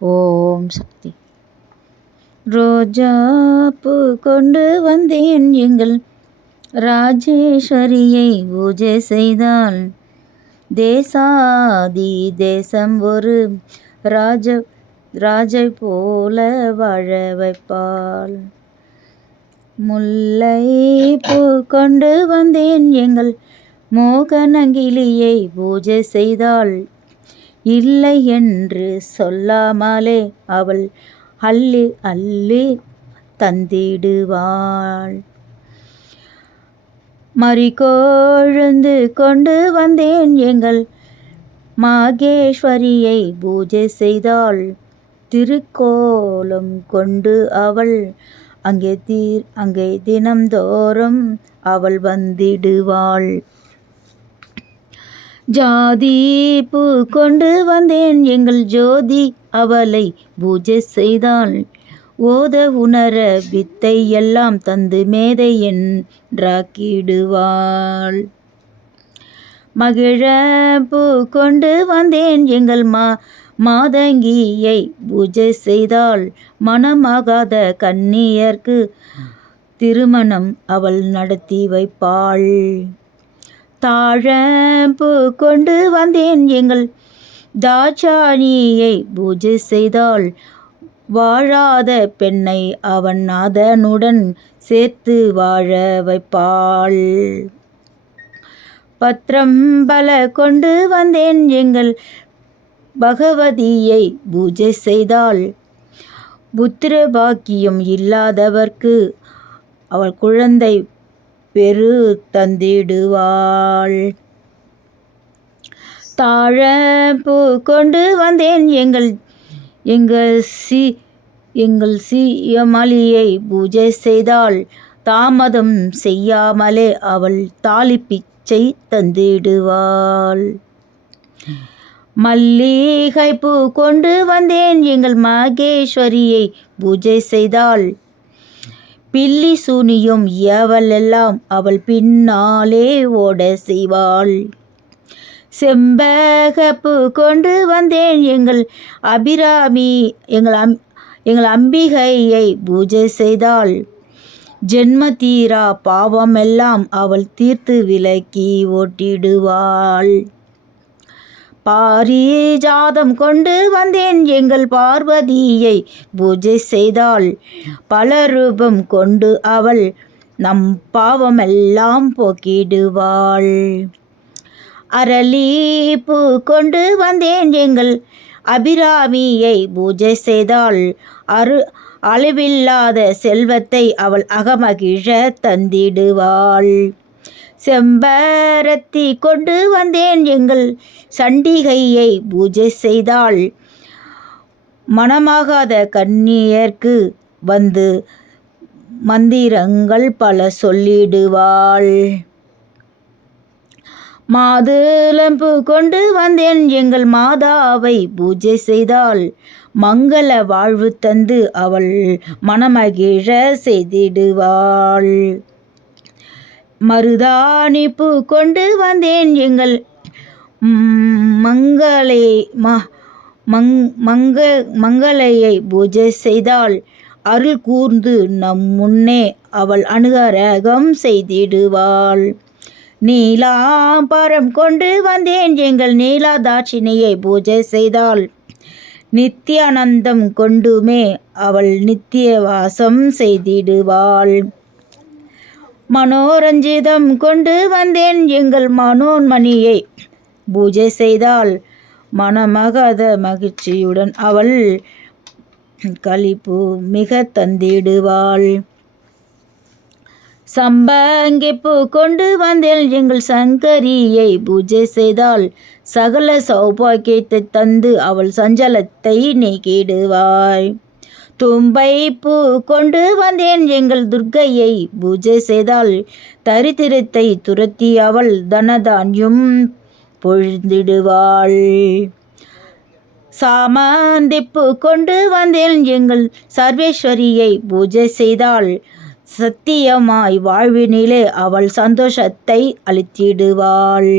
ஓம் சக்தி. ரோஜா பூ கொண்டு வந்தேன் எங்கள் ராஜேஸ்வரியை பூஜை செய்தால் தேசாதி தேசம் ஒரு ராஜை போல வாழ வைப்பாள். முல்லை பூ கொண்டு வந்தேன் எங்கள் மோகனங்கிளியை பூஜை செய்தாள் இல்லை என்று சொல்லாமலே அவள் அள்ளி அள்ளி தந்திடுவாள். மறிகொழுந்து கொண்டு வந்தேன் எங்கள் மாகேஸ்வரியை பூஜை செய்தாள் திருக்கோலம் கொண்டு அவள் அங்கே தினம்தோறும் அவள் வந்திடுவாள். ஜாதி பூ கொண்டு வந்தேன் எங்கள் ஜோதி அவளை பூஜை செய்தாள் ஓத உணர வித்தை எல்லாம் தந்து மேதை என்றாக்கிடுவாள். மகிழ பூ கொண்டு வந்தேன் எங்கள் மாதங்கியை பூஜை செய்தாள் மனமாகாத கன்னியர்க்கு திருமணம் அவள் நடத்தி வைப்பாள். தாழம்பூ கொண்டு வந்தேன் எங்கள் தாட்சாணியை பூஜை செய்தாள் வாழாத பெண்ணை அவன் நாதனுடன் சேர்த்து வாழ வைப்பாள். பத்திரம்பல கொண்டு வந்தேன் எங்கள் பகவதியை பூஜை செய்தாள் புத்திர பாக்கியம் இல்லாதவர்க்கு அவள் குழந்தை பெரு தந்திடுவாள். தாழம்பூ கொண்டு வந்தேன் எங்கள் சீயமலியை பூஜை செய்தாள் தாமதம் செய்யாமலே அவள் தாலி பிச்சை தந்திடுவாள். மல்லிகை பூ கொண்டு வந்தேன் எங்கள் மகேஸ்வரியை பூஜை செய்தாள் பில்லி சூனியும் எவளெல்லாம் அவள் பின்னாலே ஓட செய்வாள். செம்பகப்பூ கொண்டு வந்தேன் எங்கள் அபிராமி எங்கள் அம்பிகையை பூஜை செய்தாள் ஜென்ம தீரா பாவமெல்லாம் அவள் தீர்த்து விலக்கி ஓட்டிடுவாள். பாரிஜாதம் கொண்டு வந்தேன் எங்கள் பார்வதியை பூஜை செய்தாள் பல ரூபம் கொண்டு அவள் நம் பாவமெல்லாம் போக்கிடுவாள். அரளி பூ கொண்டு வந்தேன் எங்கள் அபிராமியை பூஜை செய்தாள் அளவில்லாத செல்வத்தை அவள் அகமகிழ தந்திடுவாள். செம்பரத்தி கொண்டு வந்தேன் எங்கள் சண்டிகையை பூஜை செய்தாள் மனமாகாத கன்னியர்க்கு வந்து மந்திரங்கள் பல சொல்லிடுவாள். மாதுளம்பூ கொண்டு வந்தேன் எங்கள் மாதாவை பூஜை செய்தாள் மங்கள வாழ்வு தந்து அவள் மனமகிழ செய்திடுவாள். மருதாணி பூ கொண்டு வந்தேன் எங்கள் மங்களையை பூஜை செய்தாள் அருள் கூர்ந்து நம் முன்னே அவள் அனுகரகம் செய்திடுவாள். நீலாம்பரம் கொண்டு வந்தேன் எங்கள் நீலாதாட்சிணியை பூஜை செய்தாள் நித்தியானந்தம் கொண்டுமே அவள் நித்திய வாசம் செய்திடுவாள். மனோரஞ்சிதம் கொண்டு வந்தேன் எங்கள் மனோன்மணியை பூஜை செய்தாள் மனமகத மகிழ்ச்சியுடன் அவள் களிப்பு மிக தந்திடுவாள். சம்பங்கிப்பூ கொண்டு வந்தேன் எங்கள் சங்கரியை பூஜை செய்தாள் சகல சௌபாக்கியத்தை தந்து அவள் சஞ்சலத்தை நீக்கிடுவாய். தும்பை பூ கொண்டு வந்தேன் எங்கள் துர்க்கையை பூஜை செய்தாள் தரித்திரத்தை துரத்தி அவள் தனதான்யம் பொழிந்திடுவாள். சாமந்திப்பூ கொண்டு வந்தேன் எங்கள் சர்வேஸ்வரியை பூஜை செய்தாள் சத்தியமாய் வாழ்வினிலே அவள் சந்தோஷத்தை அளித்திடுவாள்.